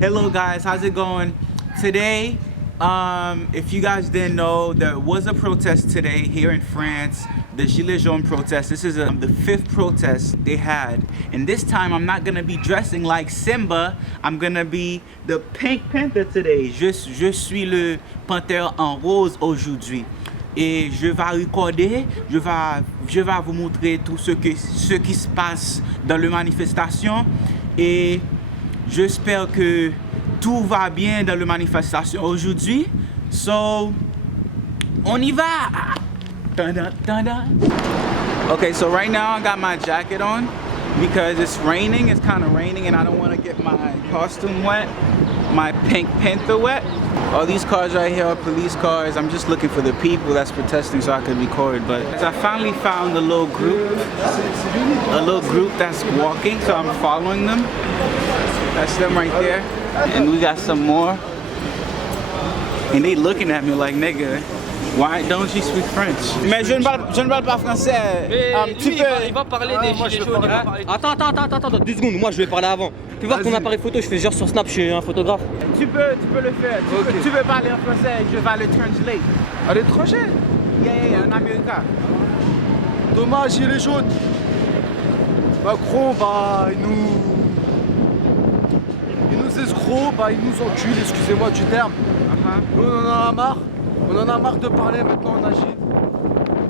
Hello guys, how's it going? Today, if you guys didn't know, there was a protest today here in France, the Gilets Jaunes protest. This is the 5th protest they had. And this time I'm not gonna be dressing like Simba, I'm gonna be the Pink Panther today. Je suis le panthère en rose aujourd'hui. Et je vais recorder, je vais vous montrer tout ce qui se passe dans la manifestation. Et j'espère que tout va bien dans la manifestation aujourd'hui. So, on y va! Okay, so right now I got my jacket on because it's raining. It's kind of raining and I don't want to get my costume wet, my Pink Panther wet. All these cars right here are police cars. I'm just looking for the people that's protesting so I can record. But I finally found a little group that's walking, so I'm following them. That's them right there. And we got some more. And they looking at me like, nigga, why don't you speak French? Mais je ne parle pas français. Il va parler des gilets jaunes. Attends, 2 secondes, moi je vais parler avant. Tu vois ton appareil photo, je fais genre sur Snap, je suis un photographe. Tu peux le faire. Tu veux parler en français, je vais le translate. À l'étranger? Yeah, en Amérique. Thomas, gilets jaunes. Macron, bah, il nous escroc, bah, il nous encule, excusez-moi du terme. Nous, on en a marre. On en a marre de parler, maintenant on agit.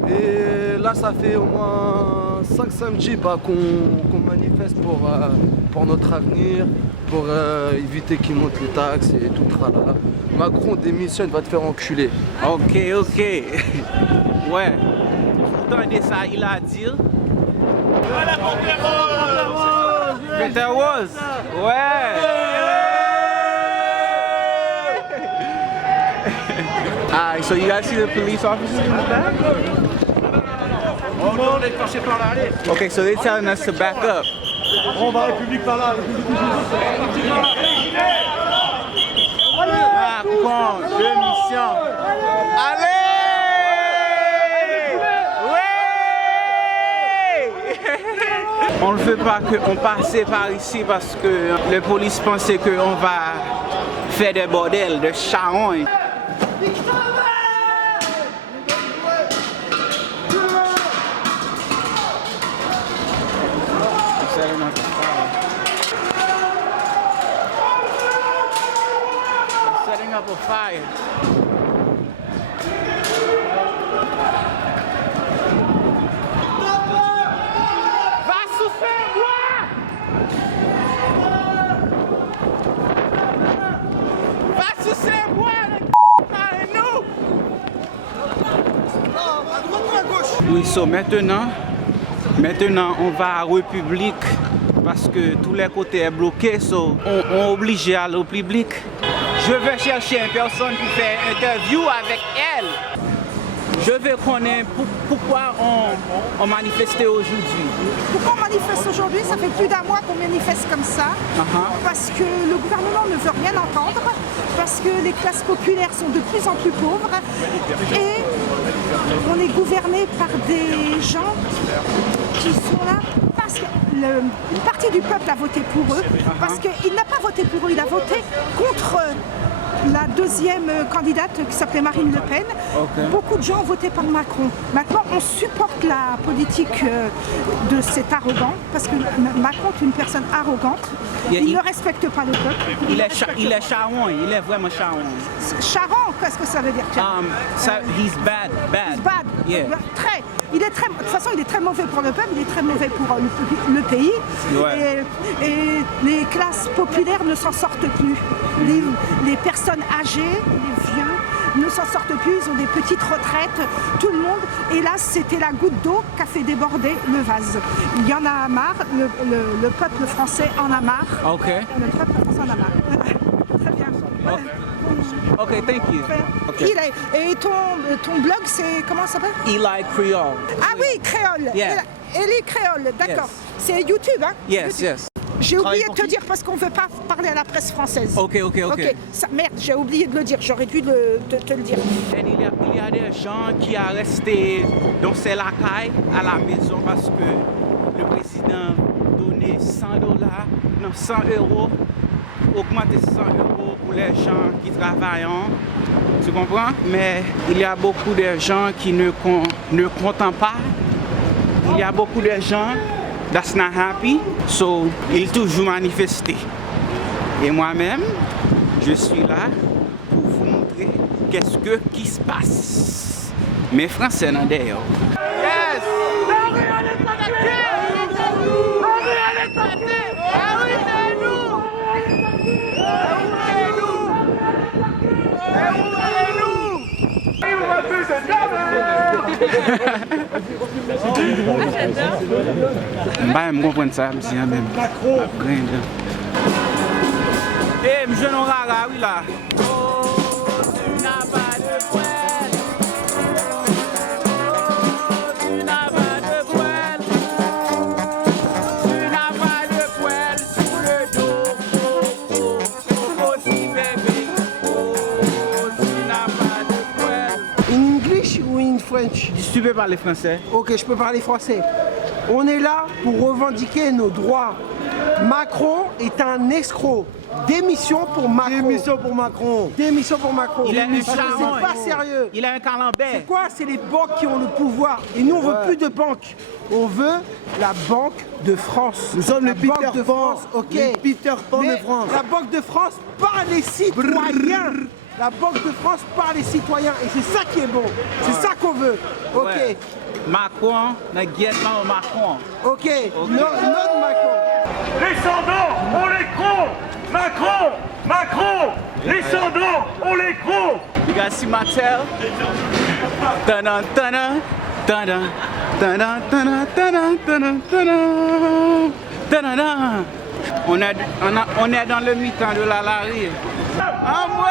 Et là, ça fait au moins 5 samedis qu'on manifeste pour notre avenir, pour éviter qu'ils montent les taxes et tout tralala. Macron démissionne, va te faire enculer. Ok. Ouais. Vous entendez ça, il a dit. Panthère rose. Ouais. Alright, so you guys see the police officers in the back? Okay, so they're telling us to back up. On va République par là. Ah, con, démission. Allez! Ouais! On ne fait pas qu'on passe par ici parce que les polices pensaient qu'on va faire des bordels, des charognes. Setting up a fire. Va se faire voir! Va se faire voir! Nous! Oui, so maintenant on va à République parce que tous les côtés est bloqué, so on est obligé à aller au public. Je vais chercher une personne pour faire une interview avec elle. Je veux connaître pourquoi on manifestait aujourd'hui. Pourquoi on manifeste aujourd'hui? Ça fait plus d'1 mois qu'on manifeste comme ça. Parce que le gouvernement ne veut rien entendre, parce que les classes populaires sont de plus en plus pauvres et on est gouverné par des gens qui sont là parce que une partie du peuple a voté pour eux, parce qu'il n'a pas voté pour eux, il a voté contre la deuxième candidate qui s'appelait Marine Le Pen. Beaucoup de gens ont voté par Macron. Maintenant, on supporte la politique de cet arrogant, parce que Macron est une personne arrogante. Il ne respecte pas le peuple. Il est charron, il est vraiment charron. Charron, qu'est-ce que ça veut dire? He's bad. He's bad. Yeah. De toute façon, il est très mauvais pour le peuple, il est très mauvais pour le pays. Ouais. Et les classes populaires ne s'en sortent plus. Les personnes âgées, les vieux, ne s'en sortent plus, ils ont des petites retraites, tout le monde. Et là, c'était la goutte d'eau qui a fait déborder le vase. Il y en a marre, le peuple français en a marre. Ok. Le peuple français en a marre. Très bien. Ok, thank you. Okay. Et ton blog, c'est comment ça s'appelle? Eli Creole. Ah oui, créole. Yeah. Eli Créole, d'accord. Yes. C'est YouTube, hein? Yes, YouTube. yes. J'ai oublié de te dire parce qu'on ne veut pas parler à la presse française. Ok. Merde, j'ai oublié de le dire. J'aurais dû te le dire. Il y a des gens qui sont restés dans ces lacailles à la maison parce que le président donnait 100 dollars, non 100 euros, augmenter 100 euros pour les gens qui travaillent. Tu comprends? Mais il y a beaucoup de gens qui ne comptent pas. Il y a beaucoup de gens that's not happy, so ils toujours manifesté. Et moi-même, je suis là pour vous montrer qu'est-ce qui se passe. Mes Français n'en d'ailleurs. Yes! La rue elle est attaquée! La rue elle est attaquée! La rue c'est nous! Je comprends ça, je suis même. Eh, je n'en rara, oui là. Tu n'as pas de poêle. Tu n'as pas de poêle. Tu n'as pas de poêle sous le dos. Oh, petit bébé. Oh, tu n'as pas de poêle. In English ou in French? Tu peux parler français? Ok, je peux parler français. On est là pour revendiquer nos droits. Macron est un escroc. Démission pour Macron. Démission pour Macron. Démission pour Macron. Il a un Parce que charmant. c'est pas sérieux. Il a un calambert. C'est quoi? C'est les banques qui ont le pouvoir. Et nous, on veut plus de banques. On veut la Banque de France. Nous sommes la les Peter Banque de Pan. France, ok. Les Peter Pan Mais de France. la Banque de France par les citoyens. La Banque de France par les citoyens. Et c'est ça qui est bon. C'est ça qu'on veut. Ok. Ouais. Macron, n'a guettement au Macron. Ok. Non, Macron. Descendants, on les crocs. Macron, descendants, on les crocs. You guys see my tail? Dun-dun, dun-dun, dun-dun, dun-dun, dun-dun, dun-dun, dun-dun, dun-dun, dun-dun. On est dans le mi-temps de la larry. Amoué!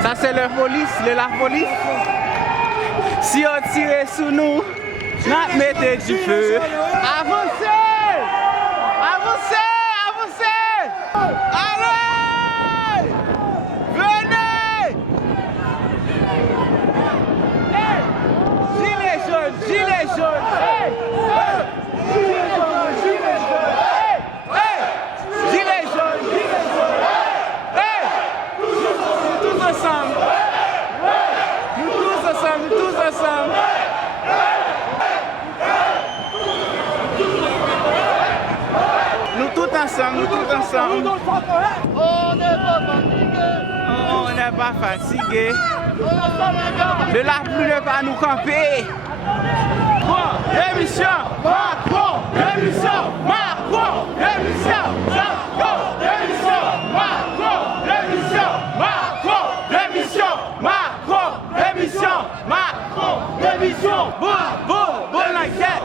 Ça c'est la police. Si on tire sur nous, on mettez du feu. Avancez! Allez! Venez! Hey! Gilets jaunes! Hey! Gilets jaunes! Hey! Tous ensemble! Nous tous ensemble! Nous tous ensemble! On n'est pas fatigué! De la pluie ne pas nous camper! Macron! Bull like that!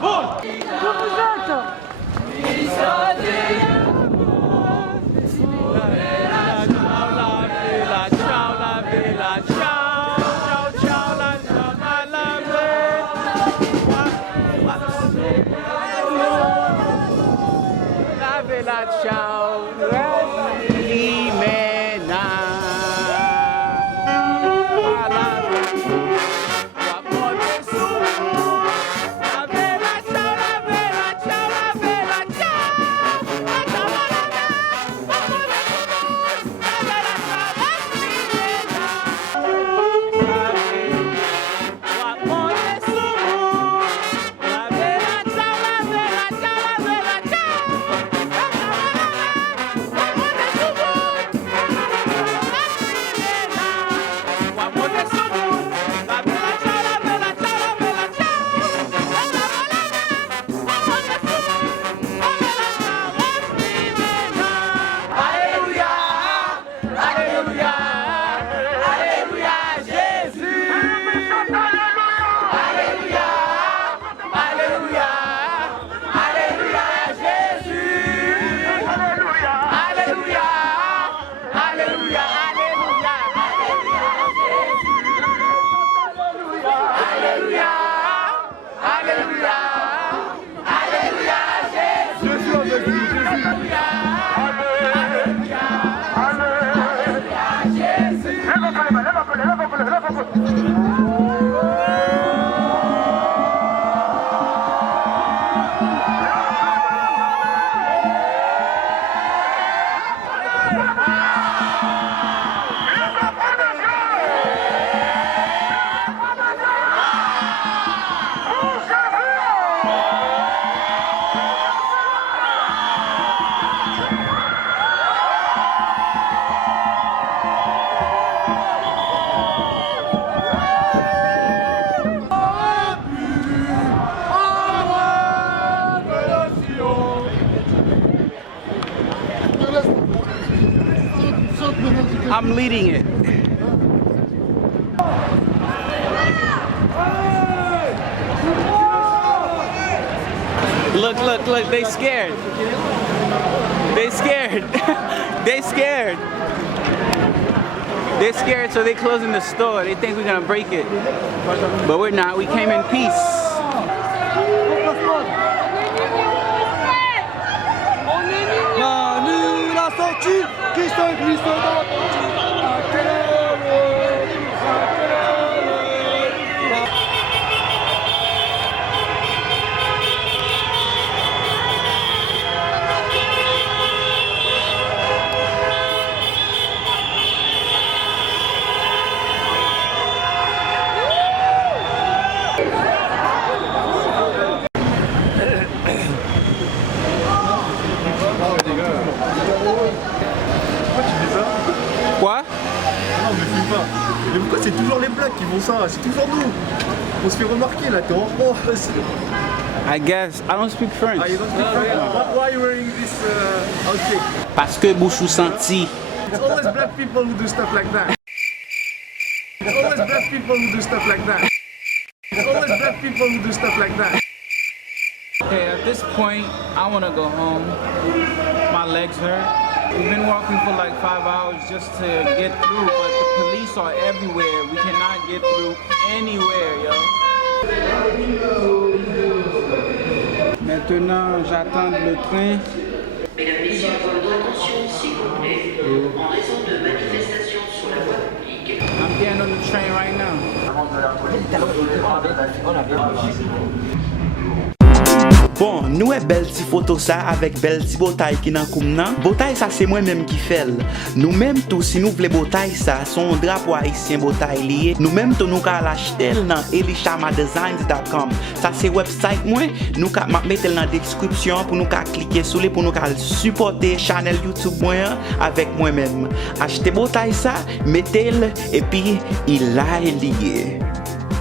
Bull! Ciao, Limena. I'm leading it. Look, look, look, they scared. They scared. They scared. They're scared, so they're closing the store. They think we're gonna break it. But we're not, we came in peace. Manu la sortie qui se glisse dans ton Quoi? Non, me filme pas. Mais pourquoi c'est toujours les blacks qui font ça? C'est toujours nous. On se fait remarquer là, t'es en France. I guess. I don't speak French. Ah, you don't speak French? Why are you wearing this outfit? Parce que bouchou senti. It's always black people who do stuff like that. It's always black people who do stuff like that. It's always black people who do stuff like that. Okay, at this point, I want to go home. My legs hurt. We've been walking for like 5 hours just to get through, but the police are everywhere. We cannot get through anywhere, yo. Maintenant, j'attends le train. Mesdames, Messieurs, votre attention, s'il vous plaît. En raison de manifestations sur la voie publique. I'm getting on the train right now. Bon, nous est belle ti photo ça avec belle ti botay qui nan koum nan. Botay ça c'est moi même qui fait. Nous même tout si nous voulons botay ça, son drapeau haïtien botay lié. Nous même tout nous ka l'acheter dans elishamadesigns.com. Ça c'est website moi, nous ka mettre dans description pour nous ka cliquer sur les pour nous ka supporter channel YouTube moi avec moi même. Achetez botay ça, mettez-le et puis il a lié.